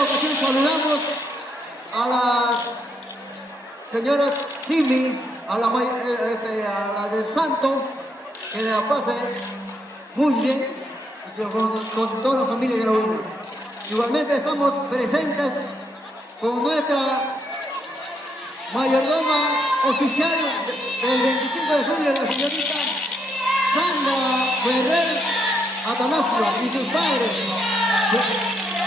esta ocasión saludamos a la señora Simi, a la del Santo, que la pase muy bien con toda la familia de Graúna. Igualmente estamos presentes con nuestra mayordomma oficial del 25 de julio, la señorita Sandra Ferrer Atanasio y sus padres,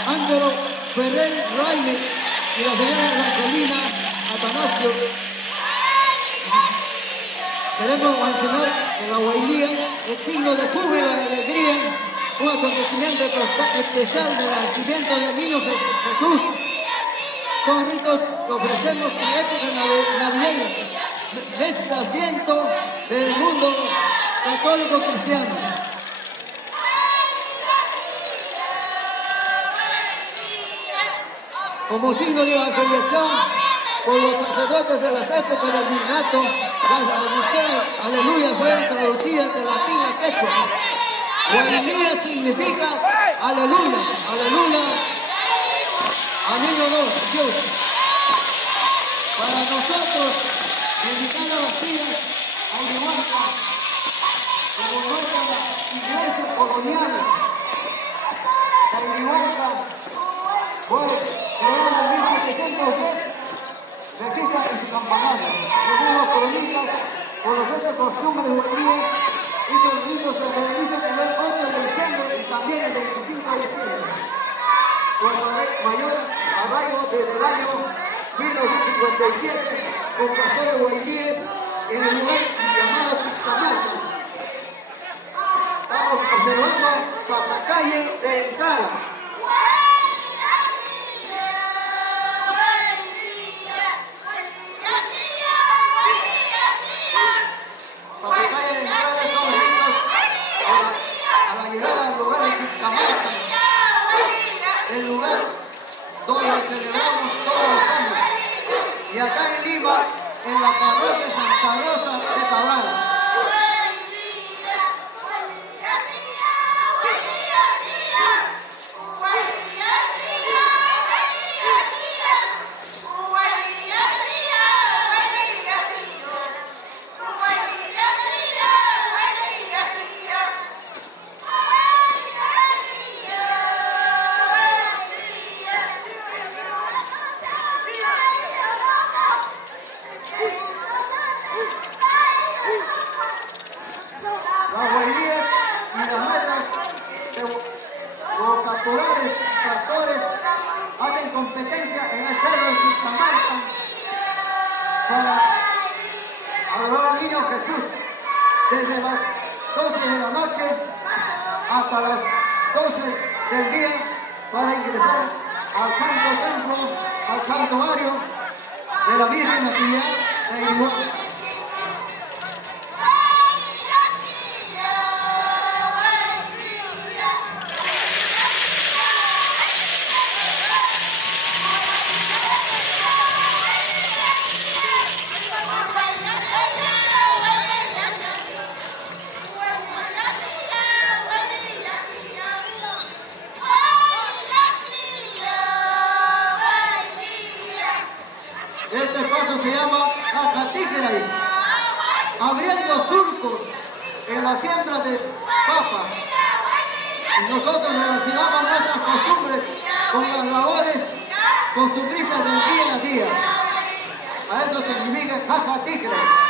Ángelo Ferrer Raime y la señora Angelina Atanasio. Queremos mencionar que la Huaylía es signo de júbilo y alegría, un acontecimiento especial del nacimiento del niño Jesús. Son ritos que ofrecemos en época navideña, mes de Adviento del mundo católico cristiano. Como signo de evangelización por los sacerdotes de las épocas del virreinato, las traducciones, aleluya, fueron traducidas de latín a quechua. Huaylía significa aleluya, aleluya, al niño Dios. Para nosotros, dedicada a las tías, a Urihuanca, como nuestra iglesia colonial, la Urihuanca fue creada en 1710, registra en su campanario. Según los cronistas, por los hechos costumbres judíos, estos ritos se realizan en el 8 de diciembre y también el 25 de diciembre. Con mayor arraigo desde el año 1957, con pastores huaylíes en el lugar llamado Chicamalca. Estamos observando la calle de entrada. El lugar donde celebramos todos los años. Y acá en Lima, en la parroquia Santa Rosa de Tabara. Pastores hacen competencia en el cerro de Chicamalca para adorar al niño Jesús desde las 12 de la noche hasta las 12 del día para ingresar al santo templo, al santuario de la Virgen Natividad de Urihuanca. Este paso se llama Cacatígeray, abriendo surcos en la siembra de papas. Y nosotros relacionamos nuestras costumbres con las labores costumbristas del día a día. A eso significa Cacatígeray.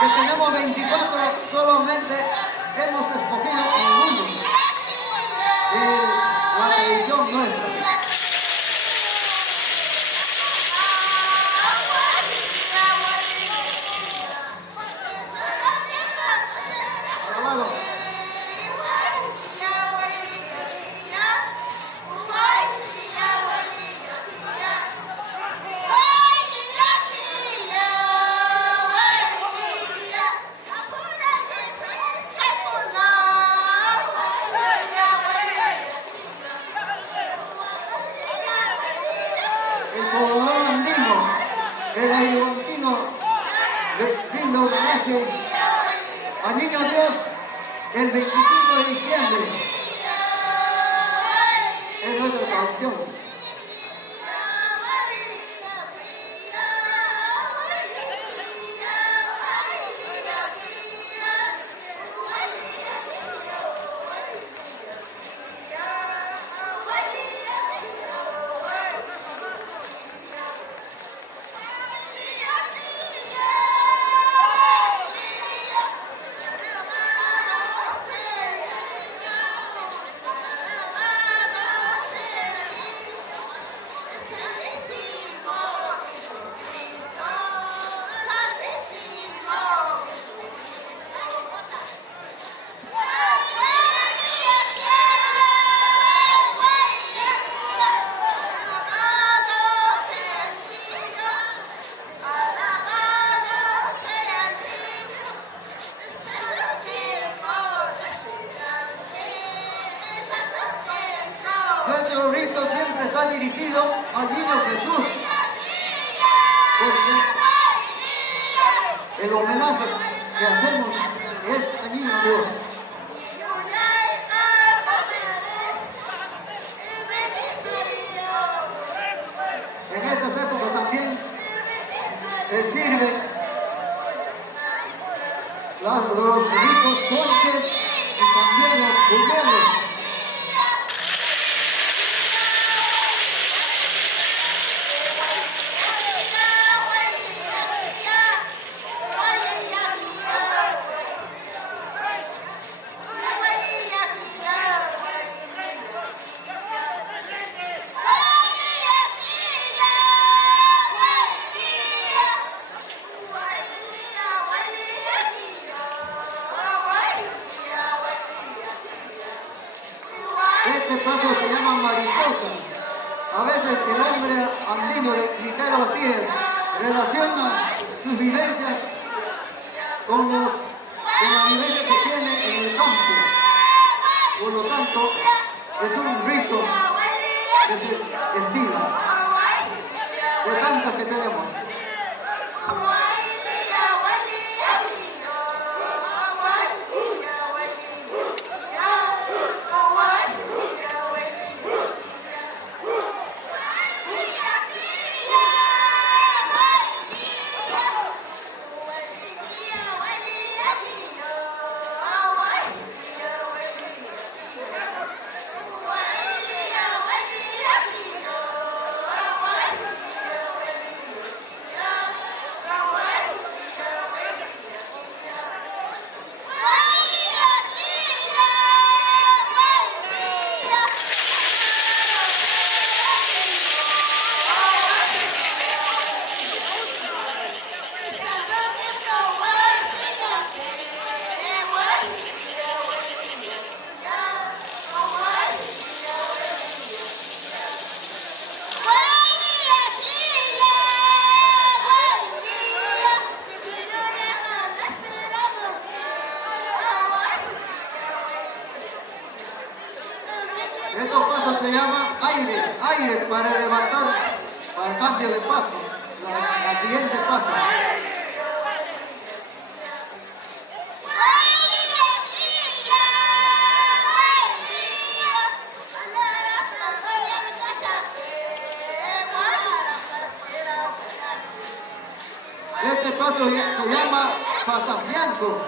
Que tenemos 24, solamente hemos escogido uno de la religión nuestra. poblador andino, el ayudantino, rindo homenaje al Niño Dios el 25 de diciembre. Es nuestra canción. Nuestro rito siempre está dirigido al Niño Jesús, porque el homenaje que hacemos es al Niño Dios. En estas épocas también se sirven los ricos ponches y también los buñuelos. Este paso se llama mariposa. A veces el hombre andino de Micaela Bastide relaciona sus vivencias con la vivencia que tiene en el campo. Por lo tanto, es un rito que se estila de tantas que tenemos. Estos pasos se llaman aire para levantar para el cambio de paso, la siguiente paso. Este paso se llama patafianco.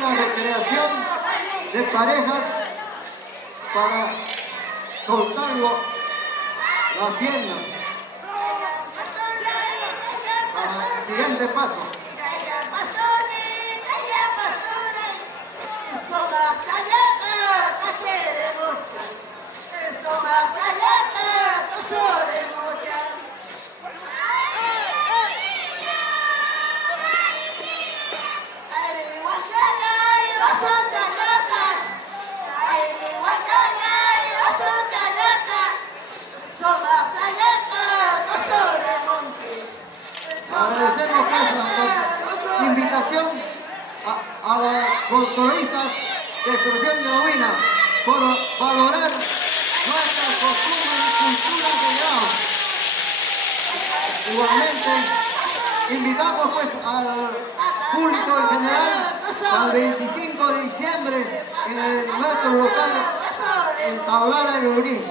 una recreación de parejas para soltarlo las piernas. Siguiente paso. Agradecemos la invitación a los folcloristas de expresión de bovina por valorar nuestras costumbres y culturas de grado. Igualmente, invitamos pues al público en general al 25 de diciembre en nuestro local en Tablada de Urín,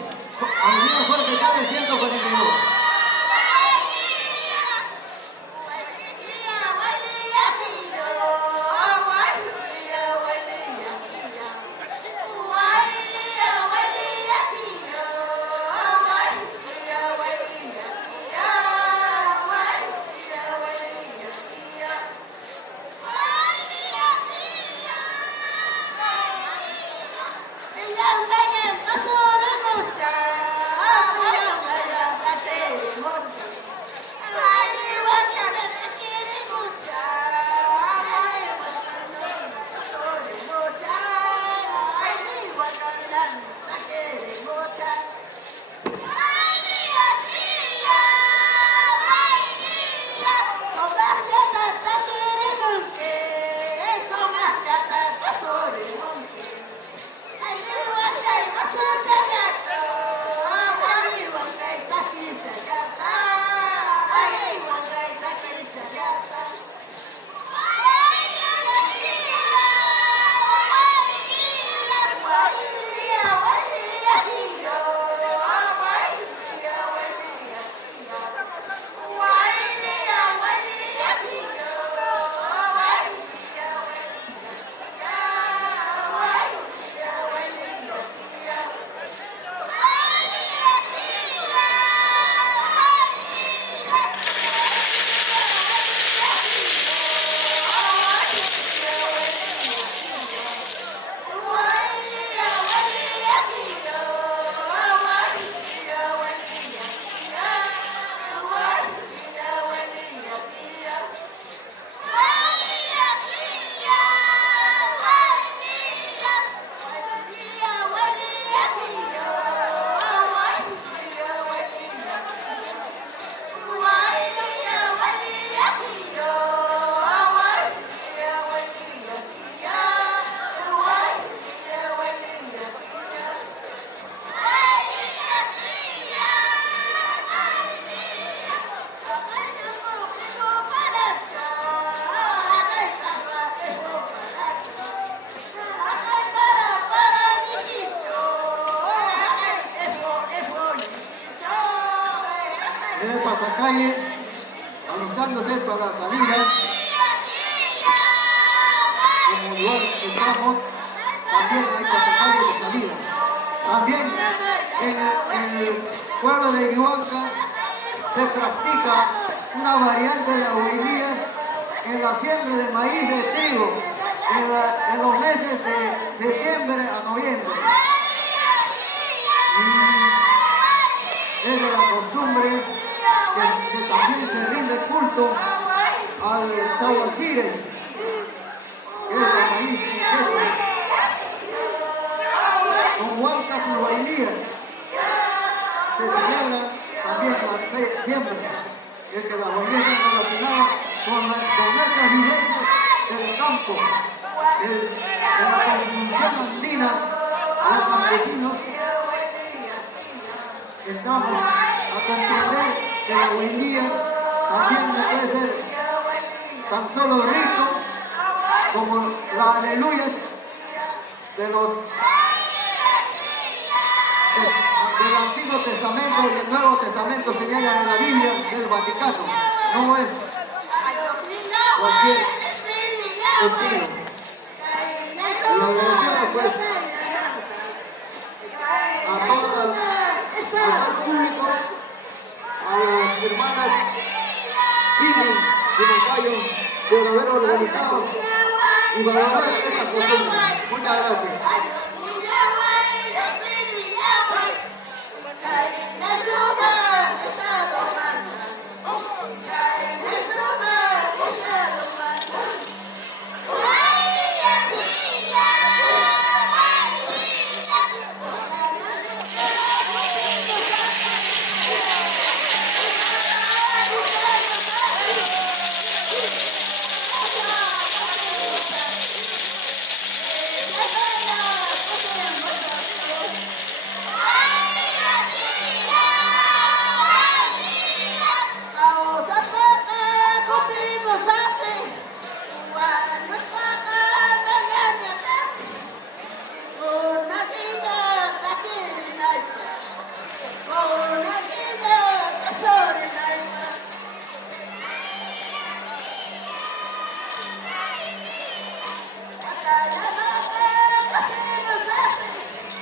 Avenida Fuerte Chávez 142. En el pasacalle, alistándose para la salida, como igual estamos, también hay pasacalles de salida. También en el pueblo de Iguanca se practica una variante de abuelía en la siembra de maíz y de trigo en los meses de septiembre a noviembre. Y es de la costumbre que también se rinde culto al Tahuacire, que es el maíz y queso, con huancas y bailías. Se celebra también la siembra, es que las bailías están relacionadas con nuestras vivencias del campo, de la conjunción andina de los campesinos. Estamos a comprender que la huilía también no puede ser tan solo rito como las aleluyas del Antiguo Testamento y el Nuevo Testamento señalan en la Biblia del Vaticano. No es cualquier estilo. haber organizado y valorar esta costumbre. Muchas gracias.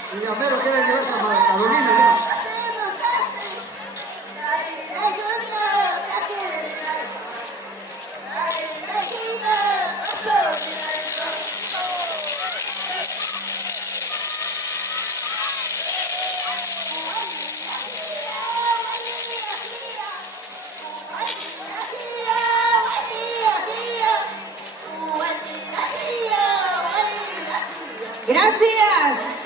Y Amero quiere llevarse a Carolina, ya. Gracias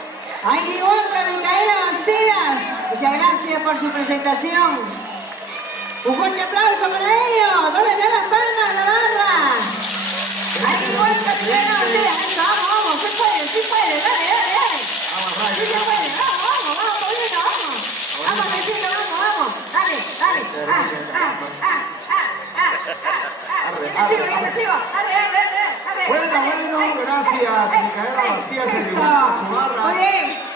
a Irihuanca Micaela Bastidas. Muchas gracias por su presentación. Un fuerte aplauso para ellos. ¿Dónde están las palmas, la barra? A Irihuanca Micaela Bastidas. Eso, vamos, sí puede, dale. Sí se puede, vamos, Paulino, vamos. Vamos, Luisito, vamos. Dale. Yo te sigo. Arre. Bueno, gracias, Micaela Bastidas, Muy bien.